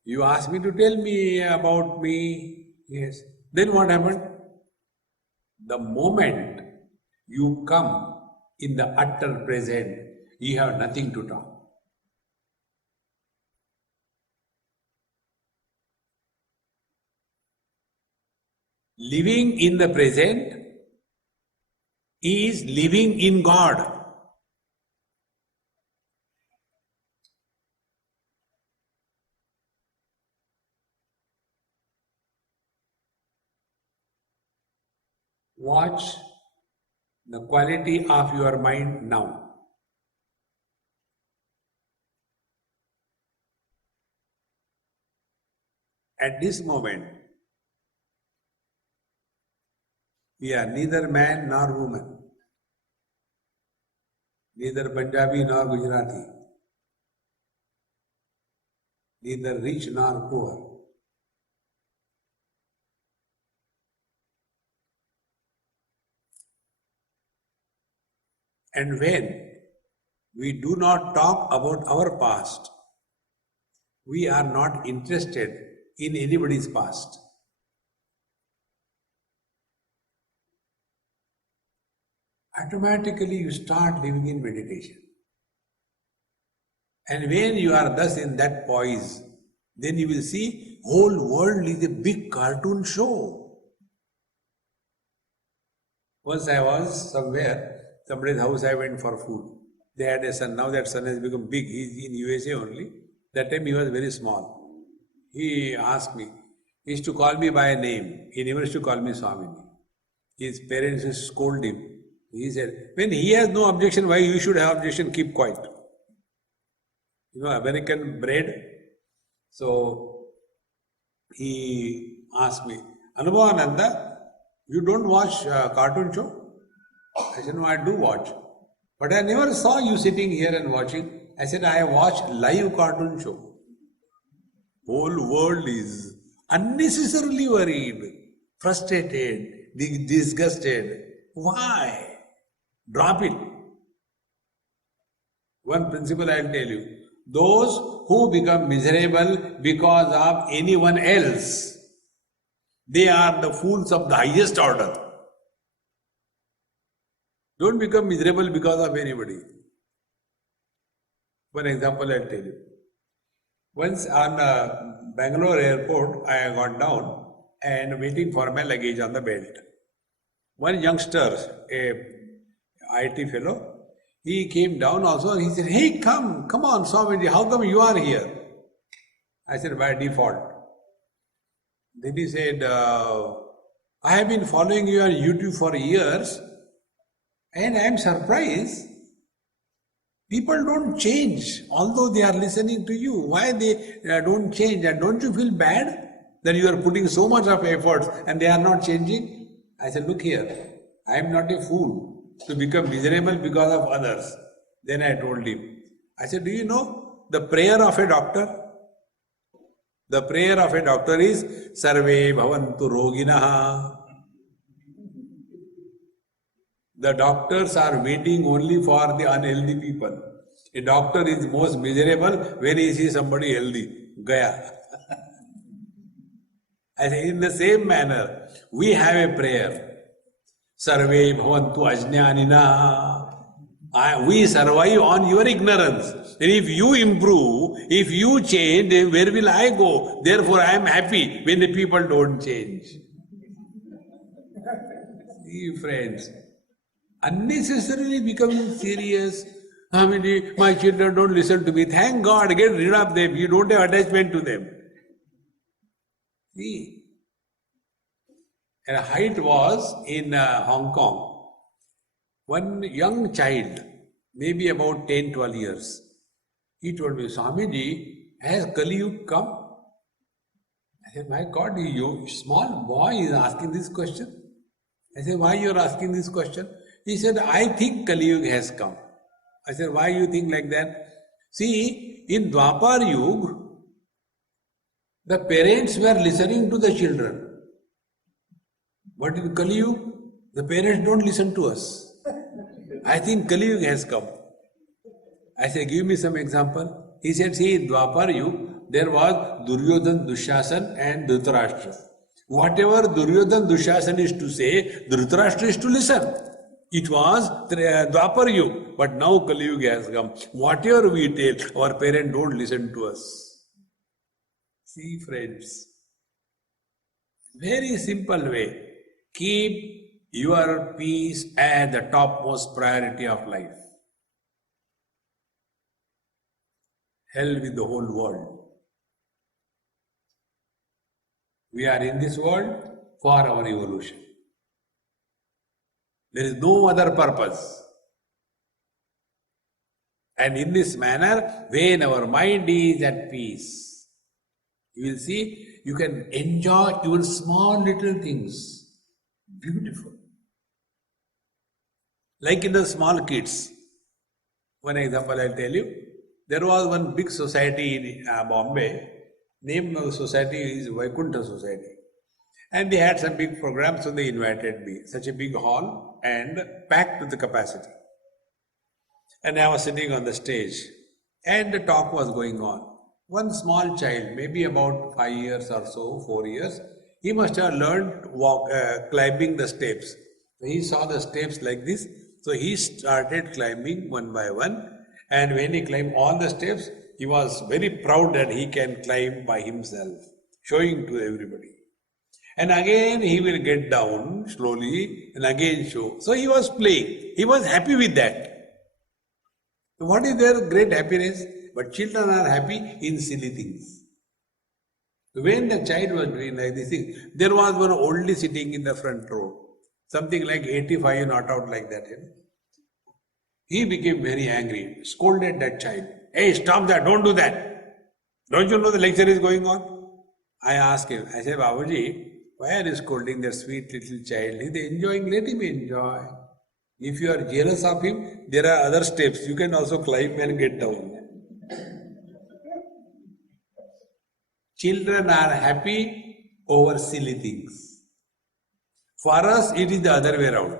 you asked me to tell me about me. Yes. Then what happened? The moment you come in the utter present, you have nothing to talk. Living in the present is living in God. Watch the quality of your mind now. At this moment, we are neither man nor woman, neither Punjabi nor Gujarati, neither rich nor poor. And when we do not talk about our past, we are not interested in anybody's past. Automatically you start living in meditation. And when you are thus in that poise, then you will see whole world is a big cartoon show. Once I was somewhere, somebody's house, I went for food. They had a son, now that son has become big, he's in USA only. That time he was very small. He asked me, he used to call me by a name, he never used to call me Swamini. His parents used to scold him. He said, when he has no objection, why you should have objection? Keep quiet. You know, American bred. So he asked me, Anubhavananda, you don't watch cartoon show? I said, no, I do watch. But I never saw you sitting here and watching. I said, I watch live cartoon show. Whole world is unnecessarily worried, frustrated, disgusted. Why? Drop it. One principle I'll tell you. Those who become miserable because of anyone else, they are the fools of the highest order. Don't become miserable because of anybody. For example, I'll tell you. Once on Bangalore airport, I got down and waiting for my luggage on the belt. One youngster, a IT fellow, he came down also and he said, hey, come on, Swamiji, how come you are here? I said, by default. Then he said, I have been following you on YouTube for years and I am surprised. People don't change, although they are listening to you. Why they don't change? And don't you feel bad that you are putting so much of efforts and they are not changing? I said, look here, I am not a fool to become miserable because of others. Then I told him, I said, do you know the prayer of a doctor? The prayer of a doctor is Sarve Bhavantu Roginaha. The doctors are waiting only for the unhealthy people. A doctor is most miserable when he sees somebody healthy. Gaya. And in the same manner, we have a prayer. Sarve bhavantu ajnanina. We survive on your ignorance. And if you improve, if you change, then where will I go? Therefore, I am happy when the people don't change. See, friends, unnecessarily becoming serious. I mean, my children don't listen to me. Thank God, get rid of them. You don't have attachment to them. See, and height was in Hong Kong. One young child, maybe about 10, 12 years, he told me, Swamiji, has Kali Yuga come? I said, my God, you small boy is asking this question. I said, why you are asking this question? He said, I think Kali Yuga has come. I said, why you think like that? See, in Dwapar Yuga, the parents were listening to the children. But in Kali Yuga, the parents don't listen to us. I think Kali Yuga has come. I said, give me some example. He said, see, in Dwapar Yuga, there was Duryodhan, Dushasan and Dhritarashtra. Whatever Duryodhan, Dushasan is to say, Dhritarashtra is to listen. It was Dwapar Yuga, but now Kali Yuga has come. Whatever we tell, our parents don't listen to us. See, friends, very simple way. Keep your peace as the topmost priority of life. Hell with the whole world. We are in this world for our evolution. There is no other purpose. And in this manner, when our mind is at peace, you will see you can enjoy even small little things. Beautiful. Like in the small kids. One example I'll tell you. There was one big society in Bombay. Name of the society is Vaikuntha Society. And they had some big programs, so they invited me. Such a big hall and packed to the capacity. And I was sitting on the stage and the talk was going on. One small child, maybe about 5 years or so, 4 years, he must have learned climbing the steps. So he saw the steps like this. So he started climbing one by one. And when he climbed all the steps, he was very proud that he can climb by himself, showing to everybody. And again he will get down slowly and again show. So he was playing. He was happy with that. So what is their great happiness? But children are happy in silly things. When the child was doing like this thing, there was one oldie sitting in the front row. Something like 85, not out like that. He became very angry, scolded that child. Hey, stop that, don't do that. Don't you know the lecture is going on? I asked him, I said, Babuji, why are you scolding that sweet little child? He's enjoying, let him enjoy. If you are jealous of him, there are other steps. You can also climb and get down. Children are happy over silly things. For us, it is the other way around.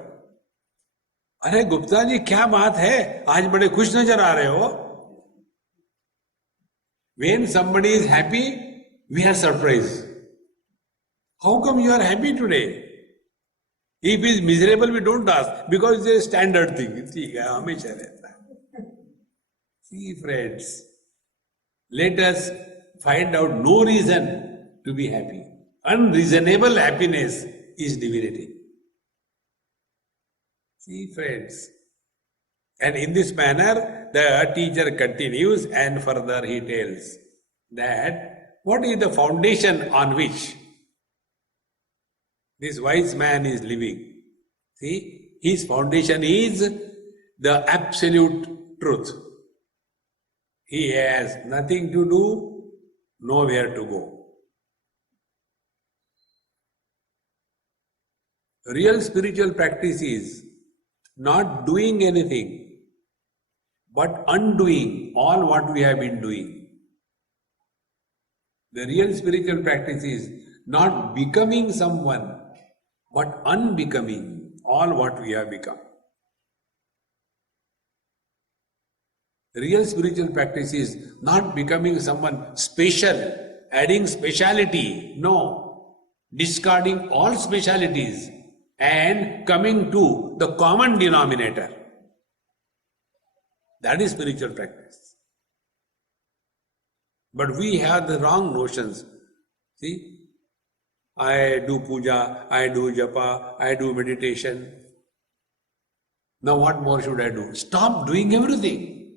अरे गुप्ता जी क्या बात है आज बड़े खुश नजर आ रहे हो. When somebody is happy, we are surprised. How come you are happy today? If he is miserable, we don't ask because it's a standard thing. ठीक है हमेशा रहता है. See, friends, let us find out no reason to be happy. Unreasonable happiness is divinity. See, friends. And in this manner, the teacher continues and further he tells that what is the foundation on which this wise man is living. See, his foundation is the absolute truth. He has nothing to do, nowhere to go. Real spiritual practice is not doing anything, but undoing all what we have been doing. The real spiritual practice is not becoming someone, but unbecoming all what we have become. Real spiritual practice is not becoming someone special, adding speciality. No. Discarding all specialities and coming to the common denominator. That is spiritual practice. But we have the wrong notions. See, I do puja, I do japa, I do meditation. Now what more should I do? Stop doing everything.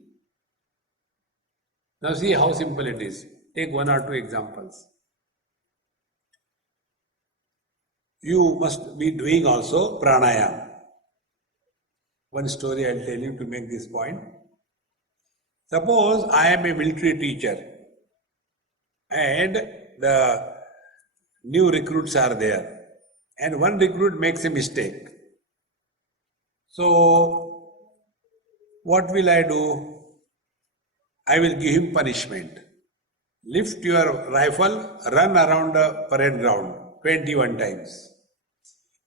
Now see how simple it is. Take one or two examples. You must be doing also pranayama. One story I'll tell you to make this point. Suppose I am a military teacher and the new recruits are there and one recruit makes a mistake. So, what will I do? I will give him punishment. Lift your rifle, run around the parade ground 21 times.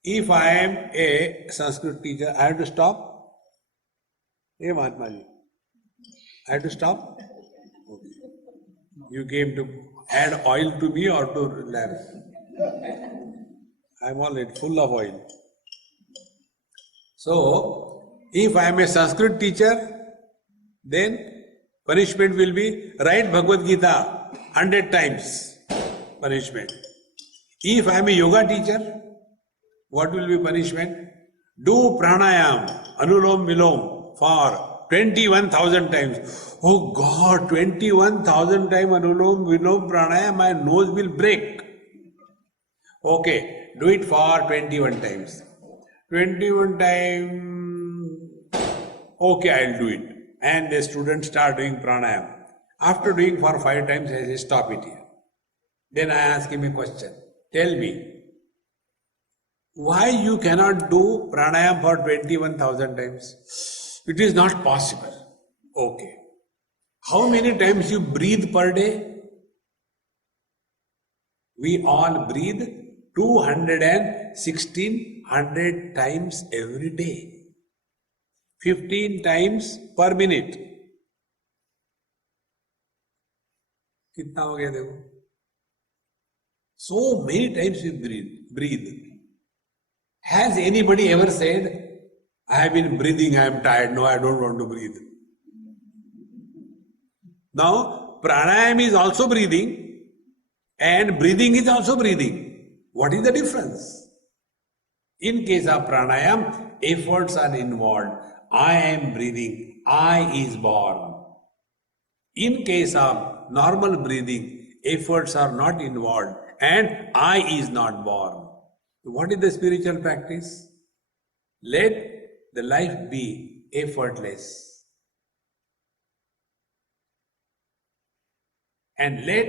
If I am a Sanskrit teacher, I have to stop? Hey Mahatma ji, I have to stop? Okay. You came to add oil to me or to lamp? I am already full of oil. So, if I am a Sanskrit teacher, then punishment will be write Bhagavad Gita 100 times. Punishment. If I am a yoga teacher, what will be punishment? Do pranayam, anulom vilom for 21,000 times. Oh God, 21,000 times anulom vilom pranayam, my nose will break. Okay, do it for 21 times. 21 times, okay, I'll do it. And the students start doing pranayam. After doing for 5 times, I say, stop it here. Then I ask him a question. Tell me, why you cannot do pranayam for 21,000 times? It is not possible. Okay. How many times you breathe per day? We all breathe 216 times every day. 15 times per minute. कितना हो गया देखो? So many times we breathe. Has anybody ever said, I have been breathing, I am tired, no, I don't want to breathe? Now, pranayam is also breathing and breathing is also breathing. What is the difference? In case of pranayam, efforts are involved. I am breathing, I is born. In case of normal breathing, efforts are not involved and I is not born. What is the spiritual practice? Let the life be effortless. And let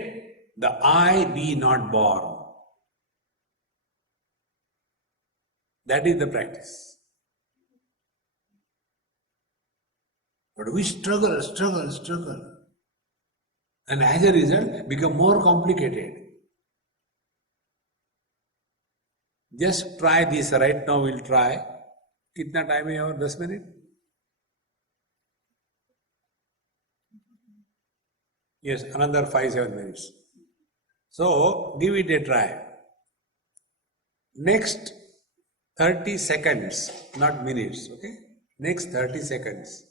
the I be not born. That is the practice. But we struggle. And as a result, become more complicated. Just try this right now, we'll try. Kitna time hai aur 10 minutes? Yes, another 5-7 minutes. So, give it a try. Next 30 seconds, not minutes, okay? Next 30 seconds.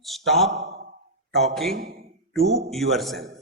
Stop talking to yourself.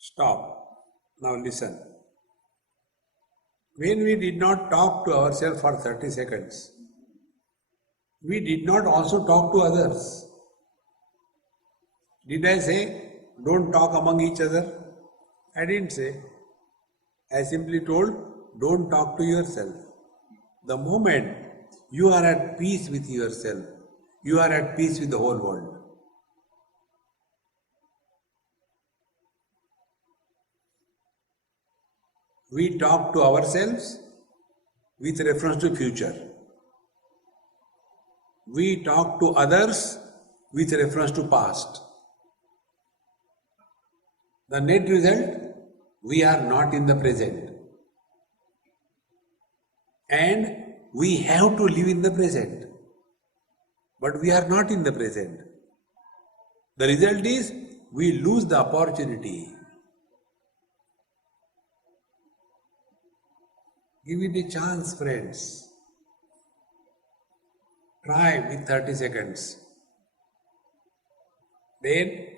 Stop. Now listen. When we did not talk to ourselves for 30 seconds, we did not also talk to others. Did I say don't talk among each other? I didn't say. I simply told don't talk to yourself. The moment you are at peace with yourself, you are at peace with the whole world. We talk to ourselves with reference to future. We talk to others with reference to past. The net result, we are not in the present. And we have to live in the present. But we are not in the present. The result is, we lose the opportunity. Give it a chance, friends. Try with 30 seconds. Then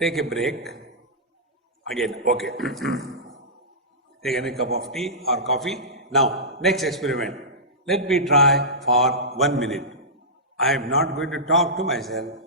take a break. Again, okay. Take any cup of tea or coffee. Now, next experiment. Let me try for 1 minute. I am not going to talk to myself.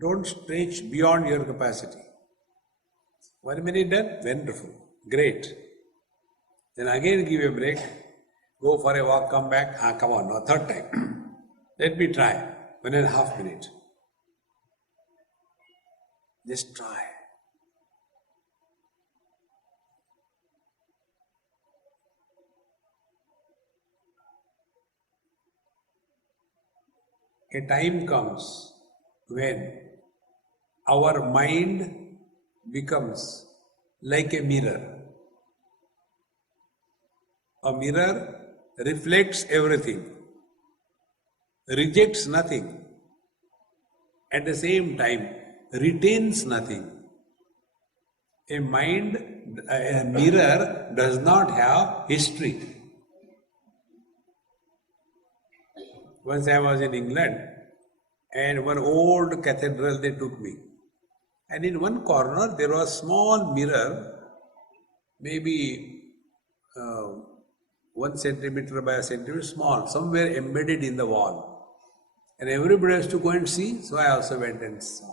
Don't stretch beyond your capacity. 1 minute done? Wonderful. Great. Then again give a break. Go for a walk, come back. Come on, now third time. Let me try. 1.5 minutes. Just try. A time comes when our mind becomes like a mirror. A mirror reflects everything, rejects nothing, at the same time retains nothing. A mirror does not have history. Once I was in England, and one old cathedral they took me. And in one corner there was a small mirror, maybe 1 centimeter by a centimeter, small, somewhere embedded in the wall. And everybody has to go and see, so I also went and saw.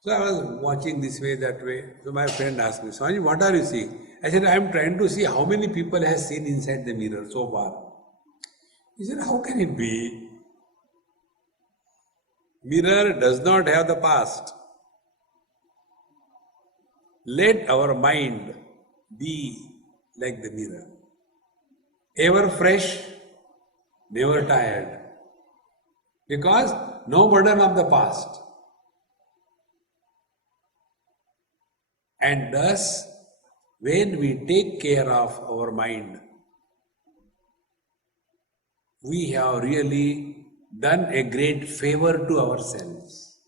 So I was watching this way, that way. So my friend asked me, Swami, what are you seeing? I said, I am trying to see how many people has seen inside the mirror so far. He said, how can it be? Mirror does not have the past. Let our mind be like the mirror. Ever fresh, never tired. Because no burden of the past. And thus, when we take care of our mind, we have really done a great favor to ourselves.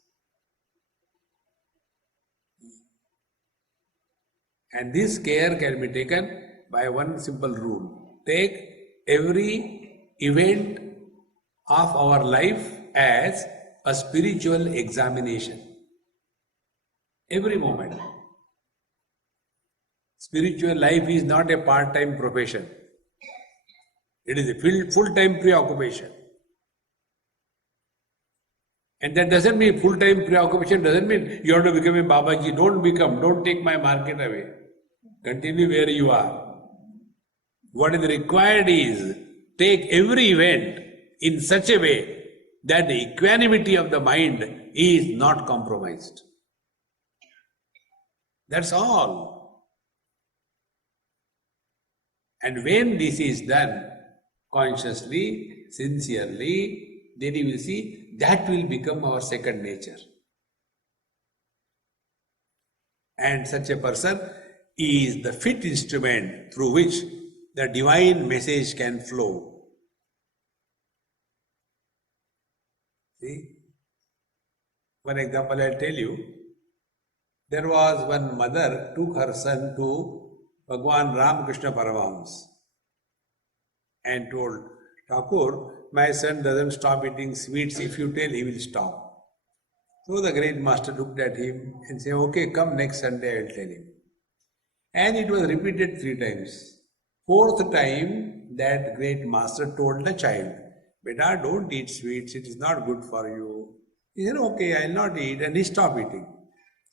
And this care can be taken by one simple rule. Take every event of our life as a spiritual examination. Every moment. Spiritual life is not a part-time profession. It is a full-time preoccupation. And that doesn't mean full-time preoccupation doesn't mean you have to become a Babaji. Don't take my market away. Continue where you are. What is required is take every event in such a way that the equanimity of the mind is not compromised. That's all. And when this is done consciously, sincerely, then you will see that will become our second nature. And such a person is the fit instrument through which the divine message can flow. See? One example I'll tell you. There was one mother took her son to Bhagwan Ramakrishna Paramahams and told, Thakur, my son doesn't stop eating sweets. If you tell, he will stop. So the great master looked at him and said, okay, come next Sunday, I will tell him. And it was repeated 3 times. 4th time, that great master told the child, Beta, don't eat sweets, it is not good for you. He said, okay, I will not eat, and he stopped eating.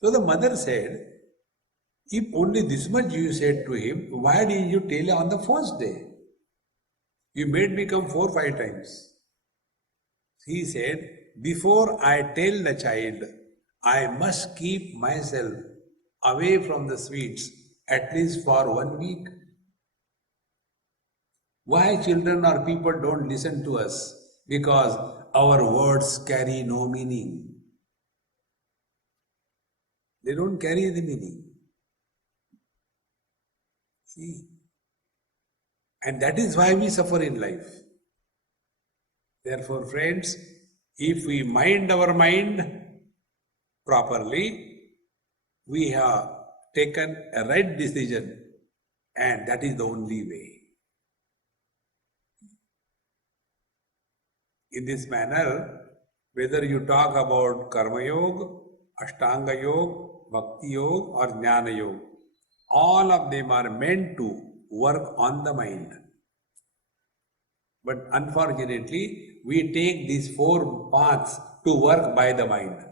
So the mother said, if only this much you said to him, why did you tell on the first day? You made me come 4 or 5 times. He said, before I tell the child, I must keep myself away from the sweets at least for 1 week. Why children or people don't listen to us? Because our words carry no meaning. They don't carry the meaning. See? And that is why we suffer in life. Therefore, friends, if we mind our mind properly, we have taken a right decision, and that is the only way. In this manner, whether you talk about Karma Yoga, Ashtanga Yoga, Bhakti Yoga or Jnana Yoga, all of them are meant to work on the mind. But unfortunately, we take these 4 paths to work by the mind.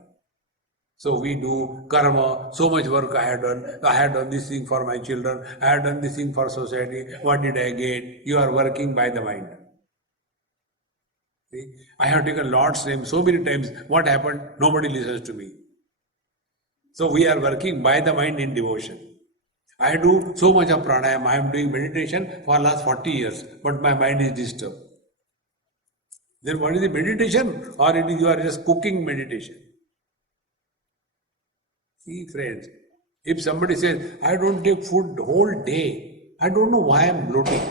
So we do karma, so much work I had done this thing for my children, I had done this thing for society, what did I get? You are working by the mind. See? I have taken Lord's name so many times, what happened? Nobody listens to me. So we are working by the mind in devotion. I do so much of pranayama, I am doing meditation for last 40 years, but my mind is disturbed. Then what is the meditation? Or it is you are just cooking meditation? See friends, if somebody says, I don't take food the whole day, I don't know why I am bloating.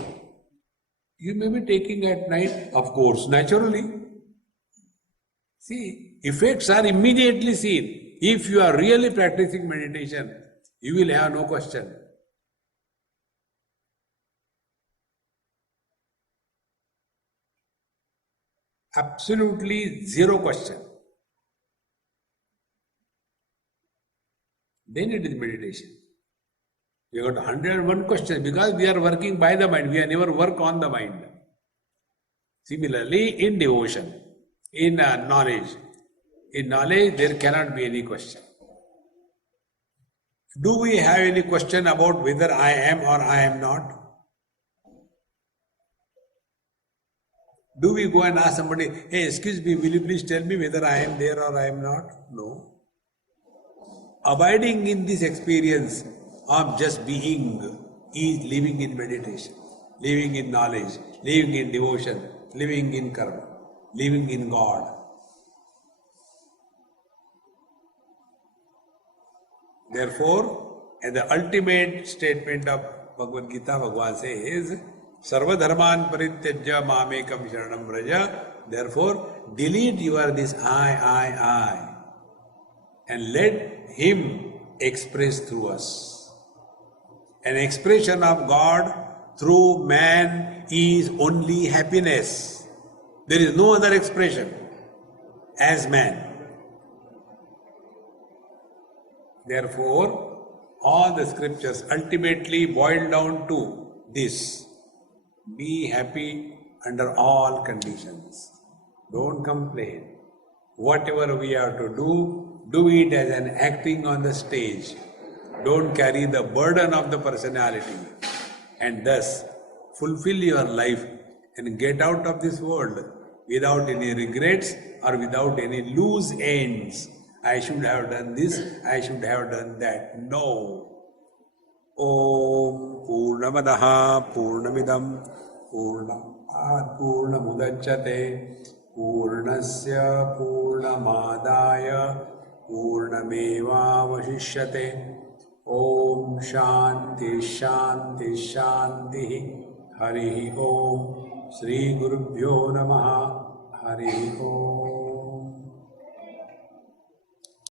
You may be taking at night, of course, naturally. See, effects are immediately seen. If you are really practicing meditation, you will have no question. Absolutely zero question. Then it is meditation. We got 101 questions because we are working by the mind. We have never work on the mind. Similarly, in devotion, in knowledge, there cannot be any question. Do we have any question about whether I am or I am not? Do we go and ask somebody, hey, excuse me, will you please tell me whether I am there or I am not? No. Abiding in this experience of just being is living in meditation, living in knowledge, living in devotion, living in karma, living in God. Therefore, and the ultimate statement of Bhagavad Gita, Bhagavan says, Sarva dharman parityajya mamekam sharanam vraja. Therefore, delete this I, and let Him express through us. An expression of God through man is only happiness. There is no other expression as man. Therefore, all the scriptures ultimately boil down to this: be happy under all conditions. Don't complain. Whatever we have to do it as an acting on the stage. Don't carry the burden of the personality, and thus fulfill your life and get out of this world without any regrets or without any loose ends. I should have done this, I should have done that. No. Om Purnamadaha Purnamidam Purnamad Purnamudachyate Purnasya Purnamadaya Purnameva Vashishyate. Om Shanti Shanti Shanti. Hari Om. Shri Gurubhyo Namaha. Hari Om.